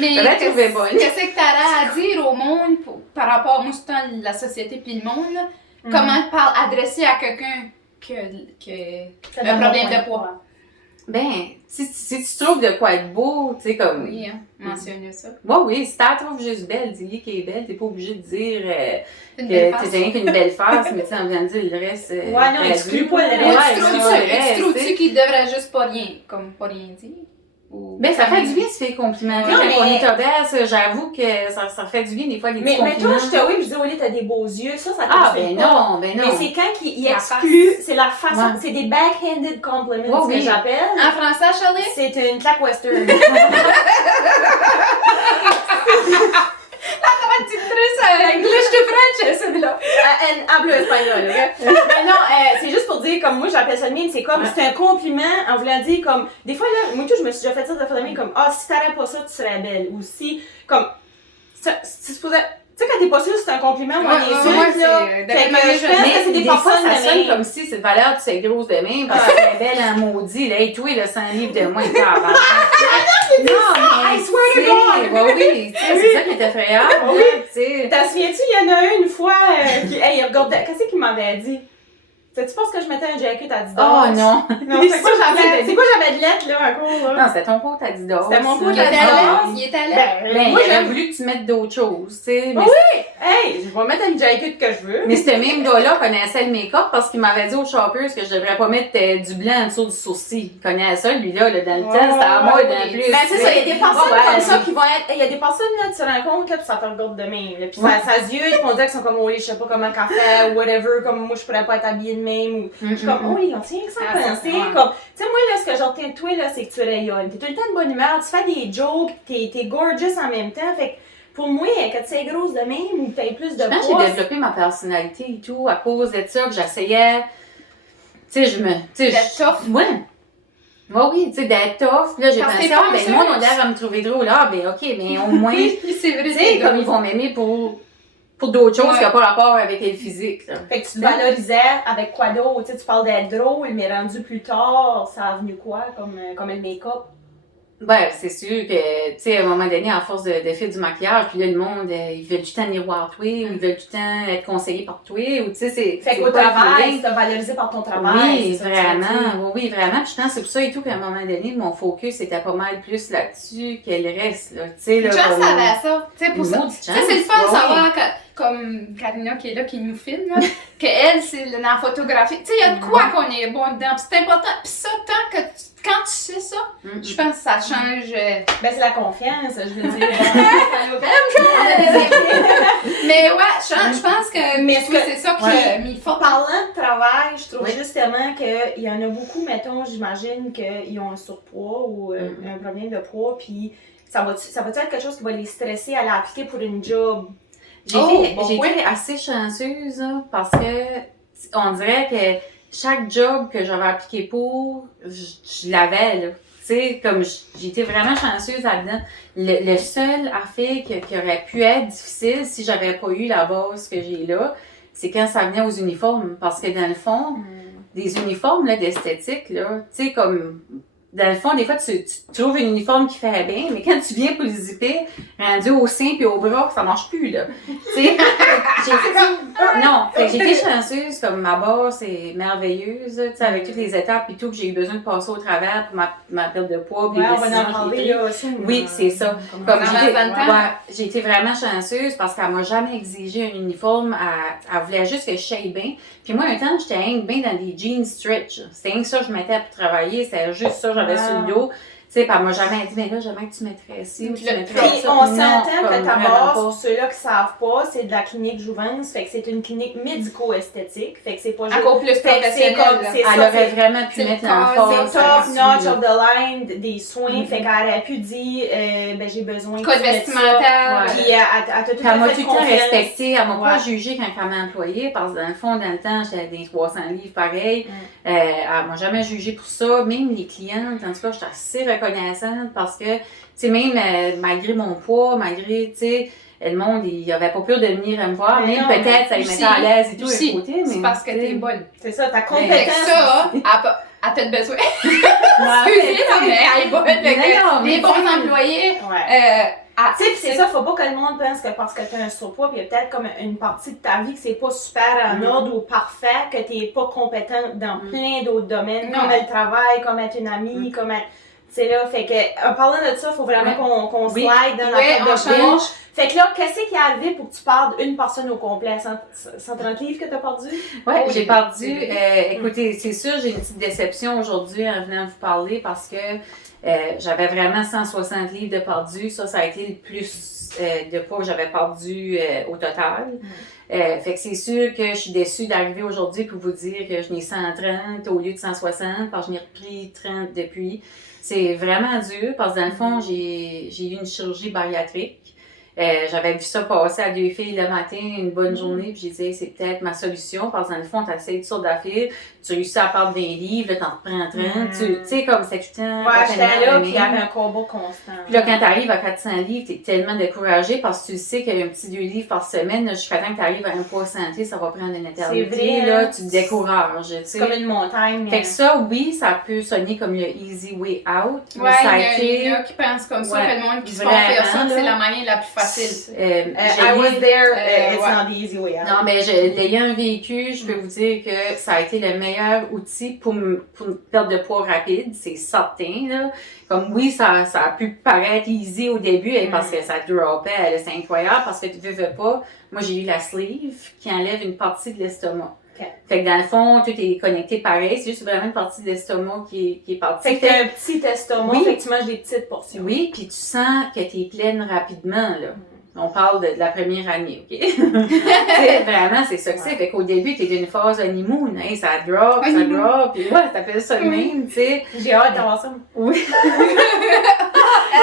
Mais Je l'ai trouvé bonne. qu'est-ce que t'aurais à dire au monde par rapport, moi, c'est tant la société puis le monde, là, comment adresser à quelqu'un que un problème de poids? Ben, si tu trouves de quoi être beau, tu sais, comme... Oui, hein, mentionner ça. Oui, si t'as trouves juste belle, dis-lui qu'elle est belle, t'es pas obligé de dire Une que belle t'es face. rien qu'une belle face, mais tu sais, on vient de dire le reste... Ouais, non, exclue pas le reste. Moi, Ouais, tu exclue pas le reste, tu trouves-tu sais. qu'il devrait juste pas rien dire? Ou Ben, ça comme- fait du bien de se faire complimenter. Non, Quand on mais- est obèse, j'avoue que ça fait du bien des fois des petits Mais compliments. toi, je te dis, Oli, t'as des beaux yeux, ça Ah, t'insulte ben pas. non, ben non. Mais c'est quand il La exclut, c'est la façon, Ouais. c'est des backhanded compliments, Ouais, ce que oui. j'appelle. En français, Charlie? C'est une claque western. English to French, celui-là. En hablo espagnol, ok? Mais non, c'est juste pour dire, comme moi, j'appelle ça le mien, c'est comme, c'est un compliment en voulant dire, comme, des fois, là, moi, tout, je me suis déjà fait ça de famille, comme, ah, si t'aurais pas ça, tu serais belle. Ou si, comme, c'est supposé. Tu sais, quand t'es pas sûr, c'est un compliment, moi, les insultes, là. Fait que je pense que c'est des fois, personnes ça de sonne même. comme si cette valeur, tu sais, grosse de même, parce qu'elle est belle en maudit, là, et toi, il a 100 livres de moins, il parle. Non, mais, I swear to God! bah oui, tu sais, c'est ça qui est effrayable, Oui. là, tu sais. T'as souviens-tu, il y en a une fois, qui, hey, regarde, qu'est-ce qu'il m'avait dit? Tu penses que je mettais un jacket à 10 $? Oh non! Non, c'est quoi j'avais de lettres, là, encore, là? Non, c'était ton pote à 10 $. C'était mon pote Il à était 10 là, il était là. Ben, moi, il aurait j'aime. voulu que tu mettes d'autres choses, tu sais. Mais, Hey, je vais mettre un jacket que je veux. mais ce même gars-là connaissait le make-up parce qu'il m'avait dit au shoppers que je devrais pas mettre du blanc en dessous du sourcil. Il connaissait ça, lui, là, dans le temps, c'était à moi en plus. Ben, c'est ça, il y a des personnes Ouais, comme ça ouais. qui vont être. Il y a des personnes, là, tu te rends compte, là, puis ça te regarde de même, là. Puis ça se yeux, puis on dirait qu'ils sont comme, oh, je sais pas comment qu'elle fait, ou whatever, comme moi, je pourrais pas être habillée de même, ou. Je suis comme, oh, on tient que ça Ah, ça, penser. ouais. Comme, tu sais, moi, là, ce que je retiens de toi, là, c'est que tu rayonnes. T'es tout le temps de bonne humeur, tu fais des jokes, t'es gorgeous en même temps. Fait que, pour moi, quand tu es grosse de même, ou que t'aies plus de Je pense que poids. j'ai développé ma personnalité et tout à cause de ça, que j'essayais. Tu sais, D'être tough. Ouais. Moi, oui, tu sais, d'être tough. Puis là, j'ai Parce que pensé, t'es ah, ben, penseuse. le monde a l'air à me trouver drôle. Ah, ben, ok, mais au moins, tu C'est vrai, sais, comme ils vont m'aimer pour d'autres choses Ouais. qui n'ont pas rapport avec le physique, là. Fait que tu te valorisais avec quoi d'autre? Tu sais, tu parles d'être drôle, mais rendu plus tard, ça a venu quoi comme le make-up? Ben, c'est sûr que, tu sais, à un moment donné, à force de faire du maquillage, puis là, le monde, ils veulent tout le temps venir voir toi, ou ils veulent tout le temps être conseillés par toi, ou tu sais, c'est. Fait c'est qu'au pas le travail, feeling. tu t'as valorisé par ton travail. Oui, c'est ça que tu veux dire. vraiment. Oui, vraiment. Puis je pense que c'est pour ça et tout qu'à un moment donné, mon focus était pas mal plus là-dessus que le reste, là. Tu sais, là. Une chance comme- à ça. Tu sais, pour Une ça. maudite Tu sais, c'est le chance. fun de Ouais, savoir que, comme Karina qui est là, qui nous filme, là, qu'elle, c'est dans la photographie. Tu sais, il y a de quoi qu'on est bon dedans. Puis c'est important. Puis ça, tant que quand tu sais ça, je pense que ça change. Ben, c'est la confiance, je veux dire. Mais ouais, je pense que. Mais Mais ce que- c'est ça qui ouais. a mis fort. Parlant de travail, je trouve Oui. justement qu'il y en a beaucoup, mettons, j'imagine qu'ils ont un surpoids ou un problème de poids, puis ça va être quelque chose qui va les stresser à l'appliquer pour une job? J'ai Oh, été, bon j'ai point. été assez chanceuse, là, parce que on dirait que chaque job que j'avais appliqué pour, je l'avais, là. Tu sais, comme j'ai été vraiment chanceuse là-dedans. Le seul affaire qui aurait pu être difficile si j'avais pas eu la base que j'ai là, c'est quand ça venait aux uniformes. Parce que dans le fond, des uniformes là, d'esthétique, là, tu sais, comme dans le fond, des fois, tu trouves un uniforme qui fait bien, mais quand tu viens pour les zipper, rendu au sein puis au bras, ça marche plus, là. Tu sais, non, fait que j'ai été chanceuse, comme ma base est merveilleuse, tu sais, avec toutes les étapes et tout que j'ai eu besoin de passer au travers pour ma perte de poids puis Ouais, les on va en décisions que parler j'ai là prises. aussi. Oui, c'est ça. Comme Dans j'ai été, 20 ans. ouais, j'ai été vraiment chanceuse parce qu'elle m'a jamais exigé un uniforme. Elle voulait juste que je shape bien. Puis moi, un temps, j'étais bien dans des jeans stretch. C'était rien que ça que je mettais pour travailler. C'était juste ça que j'avais sur le dos. Tu sais, puis elle m'a jamais dit, mais là, j'aimerais que tu mettrais ci ou tu mettrais Puis ça. on Non, s'entend comme que ta vraiment base, pas. pour ceux-là qui savent pas, c'est de la clinique Jouvence, fait que c'est une clinique médico-esthétique, fait que c'est pas juste... Encore plus Fait que c'est professionnel. comme, là. c'est Elle ça, aurait vraiment pu c'est mettre le l'emphase c'est top là-dessus, notch là. of the line des soins, fait qu'elle aurait pu dire, ben j'ai besoin Code tu mettes ça. vestimentaire. Ouais. Puis elle t'a tout Puis elle m'a à tout fait le temps confiance. respectée. Elle m'a pas Ouais. jugée quand elle m'a employée parce que dans le fond, dans le temps, j'avais des 300 livres pareil. Elle m'a jamais jugée pour ça. Même les clientes, en tout cas, j'étais assez reconnaissante parce que, tu sais, même malgré mon poids, malgré, tu sais, le monde, il avait pas peur de venir me voir. Mais Même non, peut-être, ça les aussi- mettait à l'aise et tout aussi, à côté. C'est Mais, parce que tu sais, t'es bonne. C'est ça, ta Fait que compétence. ça, à peut-être besoin. Ouais, Excusez, là, mais elle est bonne. non, Les mais bons employés, Ouais. ah, Tu sais, pis c'est ça, faut pas que le monde pense que parce que t'as un surpoids, pis il y a peut-être comme une partie de ta vie que c'est pas super en ordre ou parfait, que t'es pas compétent dans plein d'autres domaines, Non. comme le travail, comme être une amie, comme être... C'est là, fait que, en parlant de ça, faut vraiment qu'on Oui. slide dans la Oui, tête on de change. poids. Fait que là, qu'est-ce qui est arrivé pour que tu perdes une personne au complet? 130 livres que t'as perdu? Ouais, Oh, j'ai oui. perdu. Écoutez, c'est sûr, j'ai une petite déception aujourd'hui en venant vous parler parce que j'avais vraiment 160 livres de perdu. Ça a été le plus de poids que j'avais perdu au total. Fait que c'est sûr que je suis déçue d'arriver aujourd'hui pour vous dire que je n'ai 130 au lieu de 160 parce que je n'ai repris 30 depuis. C'est vraiment dur parce que dans le fond, j'ai eu une chirurgie bariatrique. J'avais vu ça passer à 2 filles le matin, une bonne journée, puis j'ai dit, hey, c'est peut-être ma solution, parce que dans le fond, t'essayes toutes sortes d'affaires, tu réussis à perdre 20 livres, là, t'en reprends 30, tu sais, comme c'est tout le temps. Ouais, j'étais là, même. pis il y avait un combat constant. Puis là, quand t'arrives à 400 livres, t'es tellement découragé parce que tu sais qu'il y a un petit 2 livres par semaine, là, jusqu'à temps que t'arrives à un poids santé, ça va prendre une éternité, C'est vrai, là, hein. tu te décourages, tu sais. C'est comme une montagne. Fait que ça, oui, ça peut sonner comme le easy way out, mais ouais, ça a il y été... en a qui pensent comme ça, Ouais, que le monde qui se font vraiment, faire ça, que c'est là. la manière la plus facile. I was there, it's ouais. not the easy way out. Non, mais l'ayant vécu, je peux vous dire que ça a été le meilleur outil pour une perte de poids rapide, c'est certain, là. Comme oui, ça a pu paraître easy au début, parce que ça dropait, là, c'est incroyable, parce que tu veux pas. Moi, j'ai eu la sleeve qui enlève une partie de l'estomac. Okay. Fait que dans le fond, tout est connecté pareil, c'est juste vraiment une partie de l'estomac qui est partie. Fait que t'as un petit estomac, Oui. fait que tu manges des petites portions. Oui, puis tu sens que t'es pleine rapidement, là. On parle de la première année, OK? C'est vraiment, c'est ça que c'est. Fait qu'au début, t'es d'une phase honeymoon, hein, ça drop, puis ouais, t'appelles ça le même, tu sais. J'ai hâte d'avoir ça. Oui.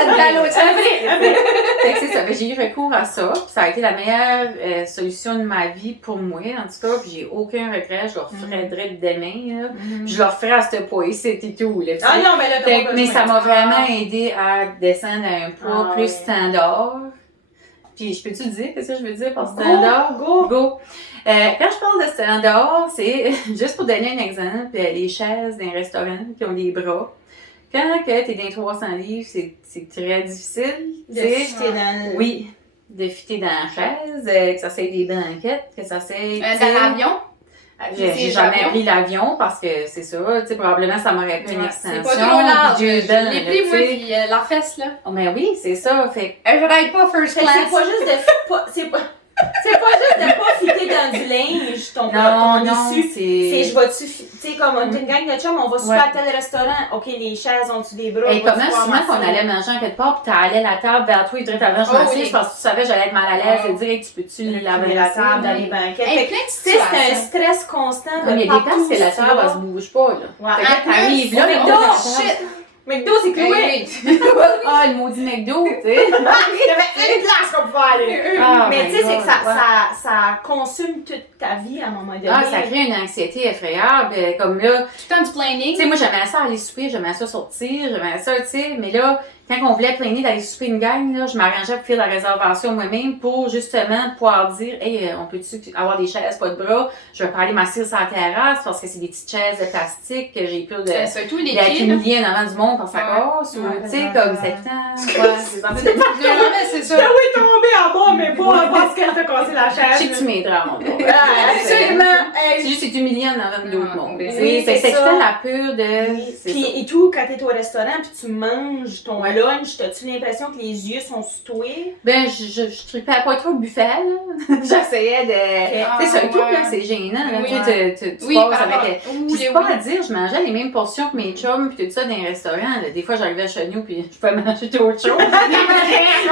Dans l'autre Fait que c'est ça. Fait que j'ai eu recours à ça, puis ça a été la meilleure solution de ma vie pour moi, en tout cas, puis j'ai aucun regret, je le referais direct demain, là. Puis je le referais à ce poids ici et tout, là. Ah non, mais là, t'as Fait pas que, mais besoin. ça m'a vraiment aidé à descendre à un poids Ah, plus ouais. standard. Puis, je peux-tu dire qu'est-ce que je veux dire par standard? Go! Go! Quand je parle de standard, c'est, juste pour donner un exemple, les chaises d'un restaurant qui ont des bras. Quand que t'es dans 300 livres, c'est très difficile. De tu sais. fitter dans le... Oui, de fitter dans la chaise, que ça soit des banquettes, que ça soit... Dans l'avion. J'ai jamais pris l'avion parce que c'est ça, tu sais, probablement ça m'aurait pris une extension. C'est pas trop large. puis Dieu Je donne, l'ai là, pris, tu moi, sais. puis la fesse, là. Oh, mais oui, c'est ça, fait Je ride pas first Fait que class. c'est pas juste de... C'est pas juste de pas fitter dans du linge, ton issu. C'est je vais-tu... Tu sais, comme on est une gang de chums, on va super à tel restaurant. OK, les chaises ont-tu des bras? Et comment souvent qu'on allait manger en quelque part, puis t'allais la table vers toi et direct avant, je m'assise parce que tu savais que j'allais être mal à l'aise et direct, tu peux-tu laver la table dans les banquettes. Hey, Fait que, plein de tu sais, c'est un situations. stress constant de Il y a des partout, places que la ça. table, elle se bouge pas, là. Ouais. Fait que En plus, t'arrives là, au mais McDo, là, Shit! McDo, c'est cloué! Oui. Ah, le maudit McDo, tu sais. Il y avait une place qu'on pouvait aller. Ah, Mais my tu sais, c'est God, que ouais. ça consume toute ta vie à un moment donné. Ah, ça crée une anxiété effrayable, comme là, Tout le temps du planning. tu sais, moi, j'aimais ça aller souper, j'aimais ça sortir, j'aimais ça, tu sais, mais là, quand on voulait plaigner d'aller souper une gang, là, je m'arrangeais pour faire la réservation moi-même pour, justement, pouvoir dire, hey, on peut-tu avoir des chaises, pas de bras, je vais pas aller m'asseoir sur la terrasse parce que c'est des petites chaises de plastique que j'ai peur de, Surtout les d'être kids. humiliée en avant du monde quand ça Ouais. casse, ou, Ouais, tu sais, ouais, comme ouais. c'est tout le temps, ouais, C'est ça. Ah oui, tombé en bas, mais pas parce qu'elle t'a cassé la je sais chaise. que tu m'aideras, mon gars. Ah, absolument! C'est juste, c'est humiliant en avant de l'autre monde. Oui, tu sais. oui, Fait que c'est c'est tout ça. le temps la peur de, c'est Puis ça. et tout, quand t'es au restaurant puis tu manges ton lunch, t'as-tu l'impression que les yeux sont sur toi? Ben, je tripais pas trop au buffet, là. J'essayais de... Ah, Tu sais, c'est un tout, ouais. là, c'est gênant, là. Oui. Tu sais, tu Oui, passes par rapport. avec... Oui, Puis c'est oui. pas à dire, je mangeais les mêmes portions que mes chums pis tout ça dans les restaurants, là. Des fois, j'arrivais chez nous pis je pouvais manger autre chose.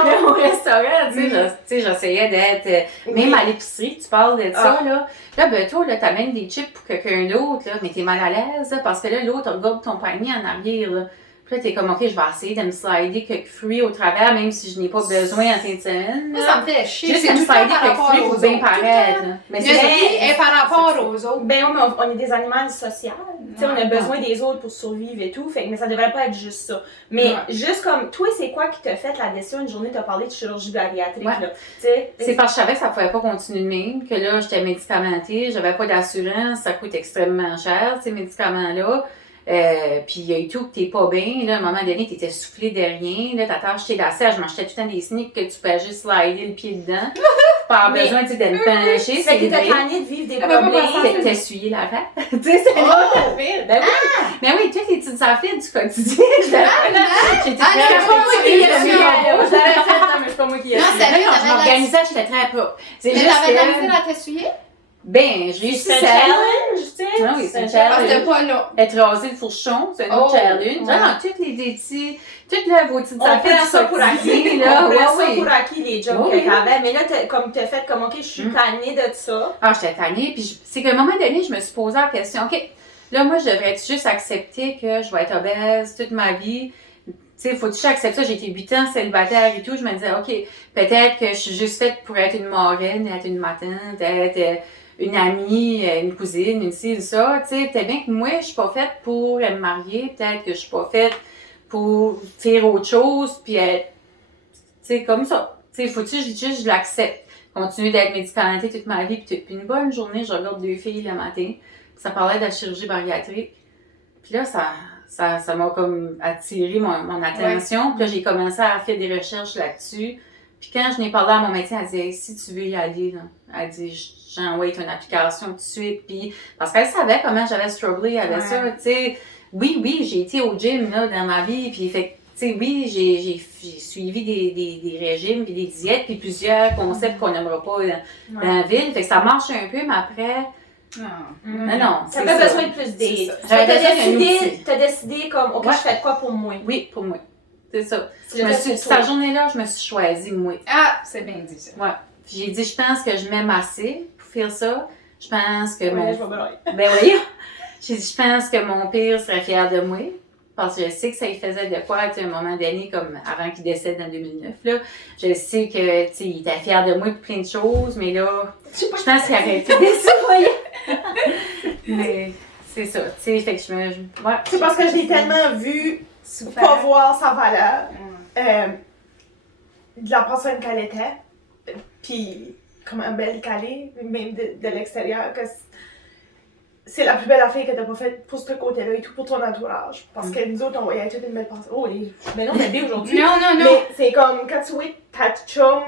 Mais au restaurant, tu sais, j'essayais d'être... Même à l'épicerie, tu parles de ça, là. Là, ben, toi, là, t'amènes des chips pour quelqu'un d'autre, là, mais t'es mal à l'aise, là, parce que là, l'autre regarde ton panier en arrière, là. Puis là, t'es comme, OK, je vais essayer de me slider quelques fruits au travers, même si je n'ai pas besoin en fin de semaine. Moi, là. ça me fait chier. Juste C'est me tout le temps slider par quelques rapport fruits aux pour autres. bien Tout le paraître, temps. là. Mais Le c'est vie est par rapport aux autres. Ben oui, mais on est des animaux sociaux. Tu sais, on a besoin des autres pour survivre et tout. Fait que, mais ça devrait pas être juste ça. Mais Ouais. juste comme, toi, c'est quoi qui t'a fait la décision? Une journée, t'as parlé de chirurgie bariatrique, Ouais. là. Tu sais, C'est parce que je savais que ça pouvait pas continuer de même, que là, j'étais médicamentée, j'avais pas d'assurance, ça coûte extrêmement cher, ces médicaments-là. Puis il y a eu tout que t'es pas bien, là, à un moment donné, t'étais soufflé de rien, là, t'as acheté la selle, je m'achetais tout le temps des sneaks que tu peux juste slider le pied dedans. Pas besoin, tu sais, de me pencher, Fait que t'as lever. tanné de vivre des Ah, ben, problèmes. T'essuyer la raie. Tu sais, c'est pas facile. Ben oui. Mais oui, toutes les petites affaires du quotidien, je j'étais Ah, très c'est pas moi qui l'ai respectueuse, su. là. Je l'avais fait, non, mais c'est pas moi qui ai Non, fait. sérieux, Non, je t'avais la- m'organisais, j'étais très propre. C'est Mais juste t'avais de la que, misère à t'essuyer? ben, je réussis C'est un ça. challenge, tu sais. Non, oui, c'est un Parce challenge. que pas long. Être rasé le fourchon, c'est un autre Oh, challenge. ouais. Non, non, toutes les petits, toutes là, vos petites On affaires prend du ça pour acquis, quotidien, là. on Ouais, prend ça ouais. pour acquis les jobs Oui, que t'avais. Mais là, comme t'as fait comme, ok, je suis tannée de ça. Ah, j'étais tannée, puis c'est qu'à un moment donné, je me suis posé la question, ok, là, moi, je devrais juste accepter que je vais être obèse toute ma vie. Tu sais, faut-tu que j'accepte ça? J'ai été 8 ans célibataire et tout. Je me disais, ok, peut-être que je suis juste faite pour être une marraine, être une matante, être une amie, une cousine, une ci, une ça. Tu sais, peut-être bien que moi, je suis pas faite pour me marier. Peut-être que je suis pas faite pour faire autre chose, puis être, tu sais, comme ça. Tu sais, faut-tu que je l'accepte? Continuer d'être médicamentée toute ma vie, puis une bonne journée, je regarde 2 filles le matin. Ça parlait de la chirurgie bariatrique. Puis là, ça m'a comme attiré mon attention. Puis là, j'ai commencé à faire des recherches là-dessus. Puis quand je n'ai parlé à mon médecin, elle dit hey, si tu veux y aller, là, elle dit j'envoie une application tout de suite. Puis parce qu'elle savait comment j'avais strugglé avec ça. Tu sais, oui, j'ai été au gym là, dans ma vie. Puis fait tu sais, oui, j'ai suivi des régimes, puis des diètes, puis plusieurs concepts qu'on n'aimera pas dans la ville. Fait que ça marche un peu, mais après, non, Ça c'est fait ça. besoin de plus C'est d'aide. ça. J'avais besoin d'un outil. T'as décidé comme, ok, Ouais. je fais quoi pour moi? Oui, pour moi. C'est ça. Je fais pour Cette toi. journée-là, je me suis choisie, moi. Ah, c'est bien dit, ça. Ouais. Puis j'ai dit, je pense que je m'aime assez pour faire ça. Je pense que Ouais, mon... je vais broyer. Ben oui. J'ai dit, je pense que mon père serait fier de moi. Parce que je sais que ça lui faisait de quoi, tu sais, à un moment donné, comme avant qu'il décède en 2009, là. Je sais que, tu sais, il était fier de moi pour plein de choses, mais là, je pense qu'il aurait été déçu. Mais c'est ça, tu sais, fait que ouais. C'est parce que je l'ai tellement vu Souffert. pas voir sa valeur. De la personne qu'elle était, puis comment belle qu'elle est, même de l'extérieur, que c'est la plus belle affaire que t'as pas faite pour ce côté-là et tout pour ton entourage. Parce que nous autres, on voyait toute une belle personne. Oh, mais non, mais bien aujourd'hui. Non, non, non. Mais c'est comme quand tu vois ta chum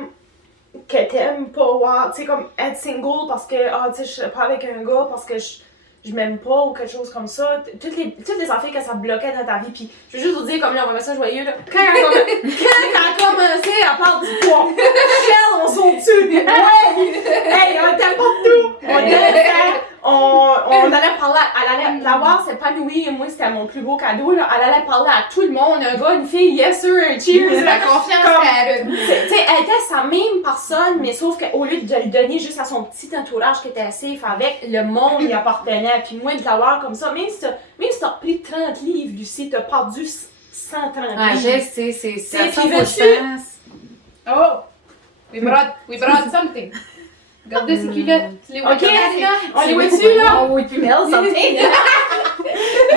que t'aimes pas voir, tu sais, comme être single parce que, tu sais, je suis pas avec un gars parce que je m'aime pas ou quelque chose comme ça. Toutes les affaires que ça bloquait dans ta vie. Puis je veux juste vous dire, comme là, on va mettre ça joyeux, là. Quand elle a commencé à parler du poids, Michel, on s'en tue. Ouais! Hey, on était partout! On dansait, on allait parler, elle allait la voir s'épanouir. Moi, c'était mon plus beau cadeau, là. Elle allait parler à tout le monde, un gars, une fille, yes sir, cheers! La confiance Comme- qu'elle a. Tu sais, elle était sa même personne, mais sauf qu'au lieu de lui donner juste à son petit entourage qui était safe avec, le monde y appartenait. Puis moi, de l'avoir comme ça, même si t'as repris 30 livres, Lucie, t'as perdu 130 Ouais, livres. je sais, c'est ça puis faut que veux-tu- je pense. Oh! We brought something. Regardez ces culottes. Tu les vois Ok, comment, là? on les voit-tu, là? Oh oui, puis Mel, something.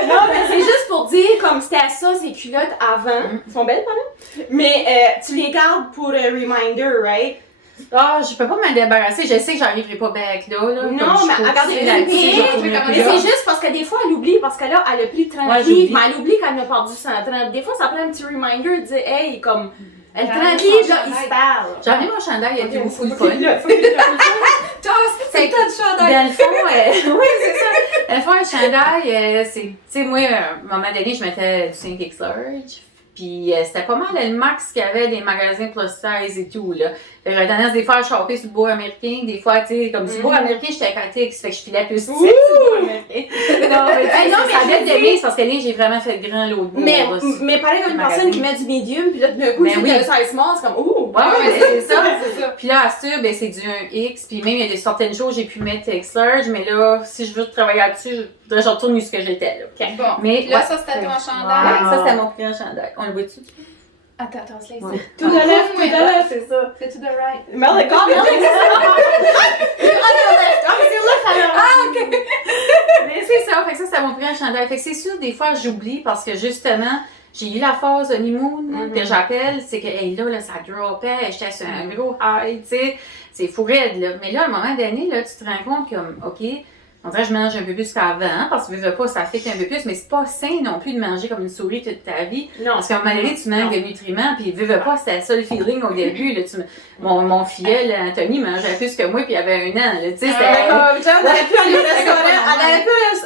Non, mais c'est juste pour dire, comme c'était ça, ces culottes avant. Elles sont belles, pardon? Mais tu les gardes pour un reminder, right? Ah, je peux pas m'en débarrasser. Je sais que j'arriverai pas bien avec là. Non, Comme je mais suis regardez, focusée mais là-dessus, je vais tourner mais plus Mais là. c'est juste parce que des fois, elle oublie, parce que là, elle a pris 30 Ouais, livres, j'oublie. mais elle oublie qu'elle a perdu 130. Des fois, ça prend un petit reminder de dire, hey, comme, elle Elle 30 a livres, là, son ils se chandail. parlent. J'ai enlevé mon chandail, il était beaucoup de Faut qu'il fun. le- faut qu'il le- Toi, c'est toi de chandail. Dans le fond, oui, c'est ça. Dans le fond, un chandail, c'est. Tu sais, moi, à un moment donné, je mettais du 5X large. Puis c'était pas mal le max qu'il y avait des magasins plus size et tout, là. Fait que j'avais tendance des fois à choper sur le bois américain, des fois, tu sais, comme sur le bois américain, j'étais à côté, fait que je filais plus sur le bois américain. Non, mais tu sais, non, ça mais vient je de veux l'aimer, c'est parce que là, j'ai vraiment fait grand l'autre bout. Mais, là. mais pareil comme une Magasin. personne qui met du medium, puis là, d'un coup, Ben tu oui. fais le size small, c'est comme, ouh! Ouais, ouais, c'est ça. C'est ça. Puis là, à ça, ben, c'est du 1X. Puis même, il y a des certaines choses, j'ai pu mettre X large. Mais là, si je veux travailler là-dessus, je retourne où ce que j'étais, là. Bon, Mais là, ouais, ça, c'était ton Ouais, chandail. ça, c'était mon premier chandail. On le voit-tu? Attends, là, ici. Ouais. Tout de left, tout de left. C'est ça. C'est to the right. Mel, le corps, Mel, Mais c'est ça. Fait que ça, c'était mon premier chandail. Fait que c'est sûr, des fois, j'oublie parce que justement, j'ai eu la phase honeymoon que j'appelle. C'est que, hey, là, ça dropait. J'étais sur un gros high, tu sais. C'est fou raide, là. Mais là, à un moment donné, là, tu te rends compte comme, OK, On dirait que je mange un peu plus qu'avant, parce que je veux pas, ça fait un peu plus, mais c'est pas sain non plus de manger comme une souris toute ta vie. Non. Parce qu'à un moment donné, tu manques de nutriments, puis veux pas, c'était ça le feeling au début. Là, mon filleul, Anthony, mangeait plus que moi, puis il avait 1 an. Là, tu sais, c'était... Elle aurait pu aller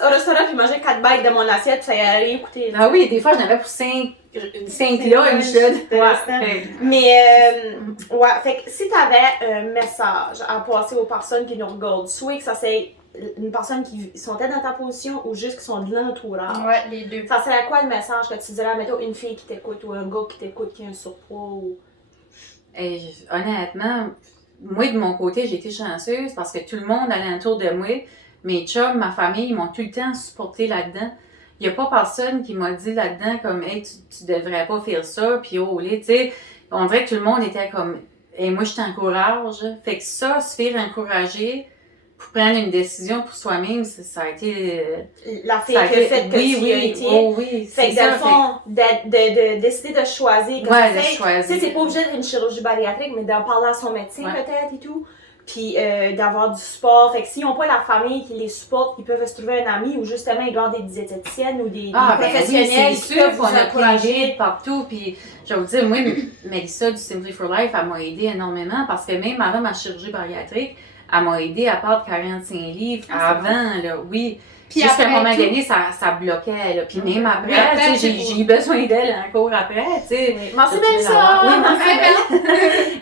au restaurant puis manger 4 bites de mon assiette, puis ça y aurait rien coûté. Ah oui, des fois, j'en avais pour 5 lunch. Ouais. Mais, ouais, fait que si t'avais un message à passer aux personnes qui nous regardent, soit que ça c'est une personne qui sont peut-être dans ta position ou juste qui sont de l'entourage. Ouais, les deux. Ça serait quoi le message que tu dirais, mettons, une fille qui t'écoute ou un gars qui t'écoute qui a un surpoids ou... Honnêtement, moi, de mon côté, j'ai été chanceuse parce que tout le monde alentour de moi, mes chums, ma famille, ils m'ont tout le temps supporté là-dedans. Il n'y a pas personne qui m'a dit là-dedans comme « Hey, tu devrais pas faire ça », puis oh, tu sais, on dirait que tout le monde était comme « Hey, moi, je t'encourage ». Fait que ça, se faire encourager pour prendre une décision pour soi-même, ça a été... La fille qui a fait que tu as été. Oh, oui, fait que dans le fond, de décider de choisir. Ouais, de choisir. Tu sais, c'est pas obligé d'être une chirurgie bariatrique, mais d'en parler à son médecin peut-être et tout. Puis d'avoir du support. Fait que s'ils n'ont pas la famille qui les supporte, ils peuvent se trouver un ami ou justement ils doivent avoir des diététiciennes ou des professionnels qui peuvent vous encourager partout. Puis je vais vous dire, moi, Mélissa du Simply for Life, elle m'a aidé énormément parce que même avant ma chirurgie bariatrique, elle m'a aidé à perdre 45 livres avant, là, oui. Puis jusqu'à un moment donné, ça bloquait, là. Puis même après, tu sais, j'ai eu besoin d'elle encore après, tu sais. Merci Mélissa! Oui, merci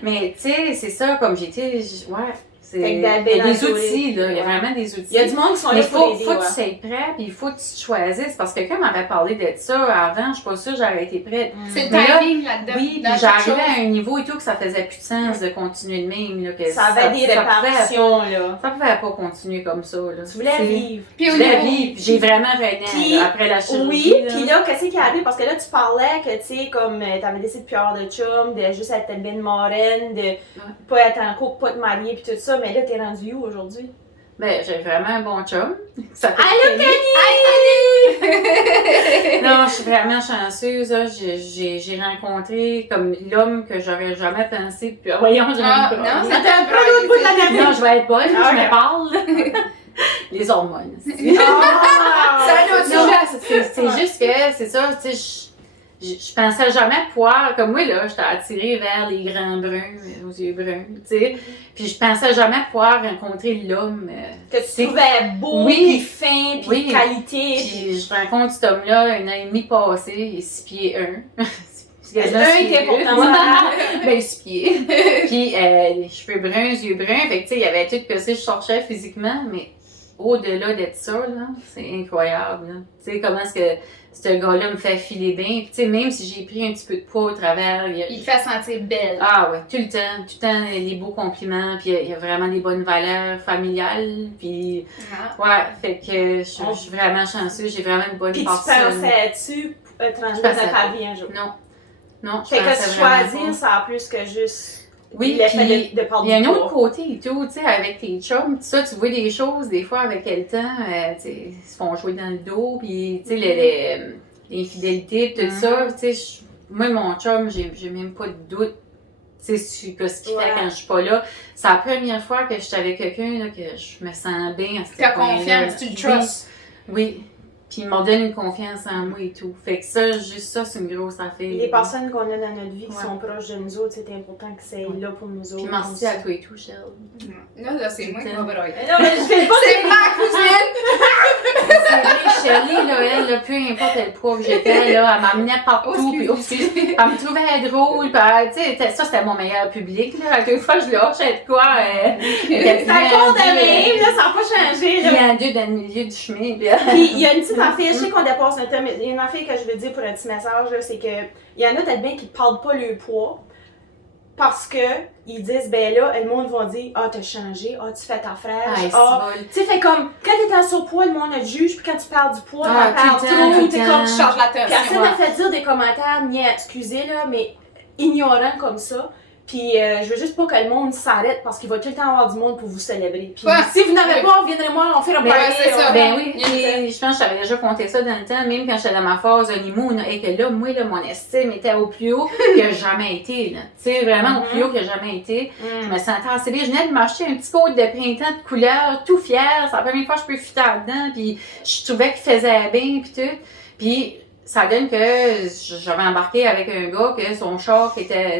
mais tu sais, c'est ça, comme j'étais, ouais. Il y a des outils, là. Il y a vraiment des outils. Il y a du monde qui sont là pour aider. Mais il faut que tu sois prêt, puis il faut que tu te choisisses. Parce que quelqu'un m'avait parlé de ça avant, je suis pas sûre que j'aurais été prête. C'est le timing là-dedans. Oui, puis j'arrivais à un niveau et tout que ça faisait plus de sens de continuer de même. Là, que ça avait des répercussions, là. Ça pouvait pas continuer comme ça, là. Tu voulais vivre. Je voulais vivre. J'ai vraiment régné après la chirurgie. Oui, puis là, qu'est-ce qui est arrivé? Parce que là, tu parlais que, tu sais, comme t'avais décidé de plus avoir de chum, de juste être bien marraine, de pas être en couple, pas te marier, puis tout ça. Mais là, t'es rendu où aujourd'hui? Ben, j'ai vraiment un bon chum. Allô, Kenny! Non, je suis vraiment chanceuse. J'ai rencontré comme l'homme que j'aurais jamais pensé. Puis, voyons, j'ai non, c'est un peu l'autre bout de la navette. Non, je vais être bonne, je me parle. Les hormones. C'est un autre sujet. C'est juste que, c'est ça, tu sais, je pensais jamais pouvoir, comme moi, là, j'étais attirée vers les grands bruns, aux yeux bruns, tu sais. Puis je pensais jamais pouvoir rencontrer l'homme. Que tu trouvais beau, puis fin, puis de qualité. Puis je rencontre cet homme-là 1 an et demi passé, il est 6 pieds 1. Un était pourtant ben 6 pieds. Puis les cheveux bruns, les yeux bruns. Fait que tu sais, il y avait tout que je cherchais physiquement, mais au-delà de ça, là, c'est incroyable. Tu sais, comment est-ce que ce gars-là me fait filer bien. Puis, tu sais, même si j'ai pris un petit peu de poids au travers... Il te fait sentir belle. Ah ouais, tout le temps, les beaux compliments. Puis, il y a vraiment des bonnes valeurs familiales. Puis, ouais, fait que je suis vraiment chanceuse. J'ai vraiment une bonne personne. Puis, tu pensais-tu transmettre dans ta vie un jour? Non, je pensais vraiment. Fait que choisir, ça a plus que juste... Oui, puis il y a un autre côté et tout, tu sais, avec tes chums, ça, tu vois des choses, des fois, avec le temps, tu sais, ils se font jouer dans le dos, puis, tu sais, l'infidélité, tout ça, tu sais, moi, mon chum, j'ai même pas de doute, tu sais, sur ce qu'il fait quand je suis pas là. C'est la première fois que je suis avec quelqu'un, là, que je me sens bien à ce point-là. T'as confiance, tu le trustes. Oui. Puis il m'a donné une confiance en moi et tout. Fait que ça, juste ça, c'est une grosse affaire. Les personnes qu'on a dans notre vie qui sont proches de nous autres, c'est important que c'est là pour nous autres. Puis merci à toi et tout, Shell. Là, c'est moi qui va broyer. Non, mais je fais pas. C'est ma cousine! C'est vrai, Shelley, là, elle, là, peu importe le poids que j'étais, là, elle m'amenait partout. Puis, elle me trouvait drôle. Puis, tu sais, ça, c'était mon meilleur public, là. À chaque fois, je lâchais de quoi. C'est un compte de même, là, ça n'a pas changé, là. Il y en a deux dans le milieu du chemin. Puis, il y a une petite affaire, je sais qu'on dépasse notre temps, mais il y a une affaire que je veux dire pour un petit message, là, c'est que il y en a peut-être bien qui ne parlent pas le poids parce que ils disent, ben là, le monde va dire, ah, t'as changé, ah, tu fais ta fraîche, tu sais, fait comme, quand t'es en surpoids, le monde te juge, puis quand tu parles du poids, t'en parles trop, t'es comme, tu changes la tête. Personne m'a fait dire des commentaires, excusez là, mais ignorants comme ça. Puis je veux juste pas que le monde s'arrête parce qu'il va tout le temps avoir du monde pour vous célébrer. Puis Ouais. si vous n'avez pas, reviendrez-moi, on fait un Ben, party. c'est ça. Ben oui, Il y a puis je pense que j'avais déjà compté ça dans le temps, même quand j'étais dans ma phase honeymoon, et que là, moi, là, mon estime était au plus haut qu'il a jamais été, là. Tu sais, vraiment au plus haut qu'il a jamais été. Je me sentais assez bien. Je venais de m'acheter un petit coat de printemps de couleur, tout fier. C'est la première fois que je peux fitter là-dedans, puis je trouvais qu'il faisait bien, puis tout. Puis ça donne que j'avais embarqué avec un gars que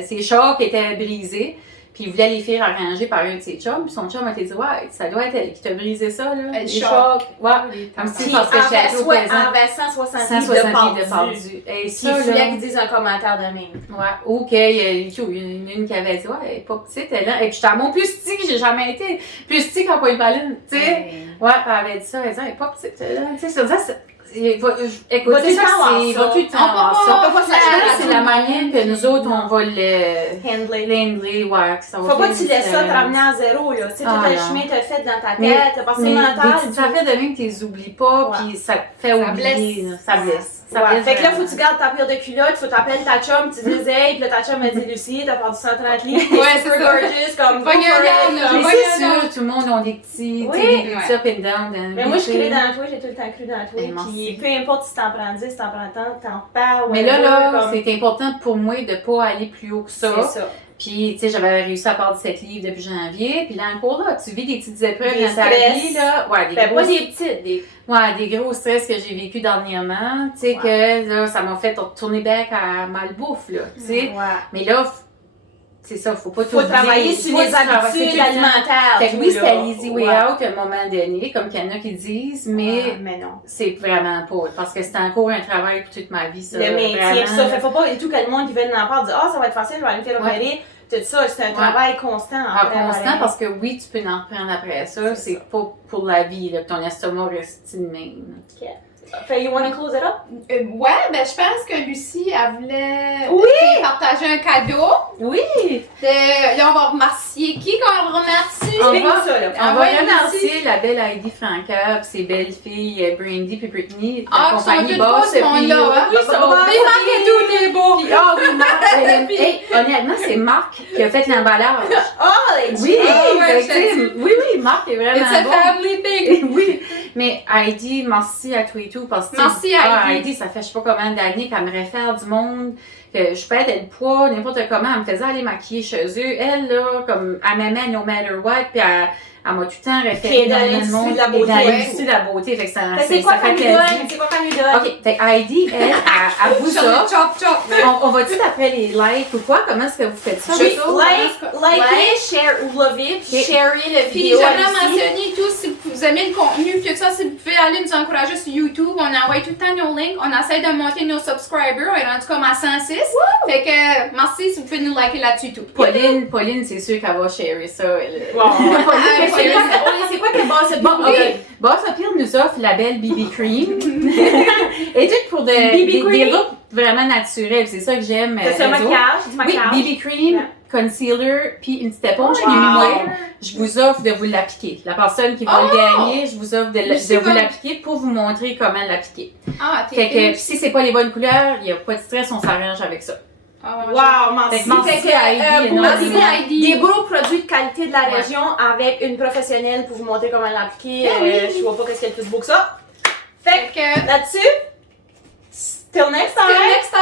ses chars étaient brisés. Puis il voulait les faire arranger par un de ses chums. Puis son chum m'a dit, ouais, ça doit être elle qui t'a brisé ça, là. Elle Les choque. chocs. Ouais. Comme si Puis parce que j'étais allée au présent. envers 160 160 livres livres de de pendu. pendu. Et Puis ça, il fallait là. qu'ils disent un commentaire de même. Ouais. Ou qu'il y a une qui avait dit, ouais, elle est pas petite, elle là. Et puis j'étais à mon plus petit que j'ai jamais été. Plus petit qu'en pas une ballon. Tu sais. Ouais, elle avait dit ça. Elle dit, elle est pas petite, elle là. Tu sais, ça écoute, Va tout le temps avoir il ça. va tout le temps On peut avoir pas- ça. on peut pas Je pense faire que c'est la manière que nous autres, on va Handler. l'handler, ouais, que ça va Faut pas faire que tu laisses ça te différence. ramener à zéro, là. Tu sais, tout Ah, le non. chemin t'as fait dans ta Mais- tête, t'as passé Mais mental. des petites affaires de même, tu les oublies pas, Ouais. puis ça te fait oublier. blesse. Là. Ça blesse. Ça Ouais. blesse Fait que là, vraiment. faut que tu gardes ta paire de culottes, faut t'appeler ta chum, tu dis hey, puis là, ta chum a dit Lucie, t'as perdu 130 livres, t'es Ouais, super c'est ça. gorgeous, comme Pas go for regarde, it, là, comme- Mais Ouais, c'est non, non. sûr, tout le monde a des petits, Oui. tu sais, des Ouais. petits up and down. Mais moi, je crée dans toi, j'ai tout le temps cru dans toi. Ben, merci. Puis peu importe si t'en prends 10, t'en prends tant, t'en perds. Mais là, whatever, comme- c'est important pour moi de pas aller plus haut que ça. C'est ça. Puis, tu sais, j'avais réussi à perdre 7 livres depuis janvier. Puis là, encore là, tu vis des petites épreuves Des dans ta stress. vie, là. Ouais, des Ben, gros pas des petites, des. Ouais, des gros stress que j'ai vécu dernièrement, tu sais, que là, ça m'a fait retourner back à malbouffe, là, tu sais. Ouais. Mais là, c'est ça, faut pas Faut tout travailler oublier. sur Faut les travailler habitudes tout le temps. alimentaires. Fait que tout, oui, là. c'était l'easy way Ouais. out à un moment donné, comme qu'il y en a qui disent, mais Ouais, mais non. c'est vraiment pas, parce que c'est encore un travail pour toute ma vie, ça. Le maintien, vraiment. pis ça. Fait faut pas et tout que le monde qui veut en parler dire ah, ça va être facile, je vais aller me faire opérer. Tout ça, c'est un travail constant. Ah, après, constant, voilà. parce que oui, tu peux en reprendre après ça, C'est c'est pas pour la vie, là, que ton estomac reste de même. Fait, you wanna close it up? Ouais, ben je pense que Lucie, elle voulait Oui! partager un cadeau. Oui! Là, on va remercier qui qu'on remercie? On Explique-nous va- ça, là. On va ouais, remercier la belle Heidi Franca, pis ses belles filles Brandy puis Britney, de la Ah, ils sont compagnie toutes beaux, Boss. ce monde-là, hein? Oui, ils sont beaux. Puis Marc et tout, t'es beau! Puis, ah oui, Marc, hey, honnêtement, c'est Marc qui a fait l'emballage. Oh, les Oui, Ah, ouais, fait que, je te tu sais, oui, Marc est It's vraiment a bon. family thing! Oui, mais Heidi, merci à toi et tout, parce que Merci, Heidi. Ça fait je sais pas combien d'années qu'elle me réfère du monde, que je peux être le poids, n'importe comment, elle me faisait aller maquiller chez eux. Elle, là, comme, elle m'aimait no matter what, puis elle m'a tout le temps référé Qui est dans dans le l'industrie monde. de la beauté. Dans Ouais. l'industrie de la beauté, fait que ça, Fait que c'est quoi ça fait famille plaisir. donne? C'est quoi famille donne? Ok, fait que Heidi, elle vous Sur le offre. chop chop! On va-tu après les likes ou quoi? Comment est-ce que vous faites ça? Oui, vous autres? likez, share ou love it, puis Ok. sharez le Puis vidéo. j'aimerais à Lucie. mentionner tout, si vous aimez le contenu, puis tout ça, si vous pouvez aller nous encourager sur YouTube, on envoie tout le temps nos links, on essaie de monter nos subscribers, on est rendu comme à 106. Fait que merci si vous pouvez nous liker là-dessus tout. Pauline, c'est sûr qu'elle va sharer ça. Elle. Wow. Pauline, C'est Pauline, quoi- c'est quoi que boss Bon, Bon, ok. Boss Appeal nous offre la belle BB Cream. Et tout pour BB des Cream? looks vraiment naturels. C'est ça que j'aime. C'est un Enzo. maquillage, du Oui, maquillage. BB Cream, Ouais. concealer, puis une petite éponge Wow. mimimouille. Je vous offre de vous l'appliquer. La personne qui va Oh! le gagner, je vous offre de Lucie vous va- l'appliquer pour vous montrer comment l'appliquer. Ah, t'es Fait que riche. si c'est pas les bonnes couleurs, il n'y a pas de stress, on s'arrange avec ça. Ah, ouais, Wow, merci. Fait que merci Fait que, à Heidi, pour énormément. Merci des- Heidi. Des beaux produits de qualité de la Ouais. région avec une professionnelle pour vous montrer comment l'appliquer. Ah oui. Je vois pas qu'est-ce qu'il y a de plus beau que ça. Fait Fait que, que là-dessus, till next time! till next time!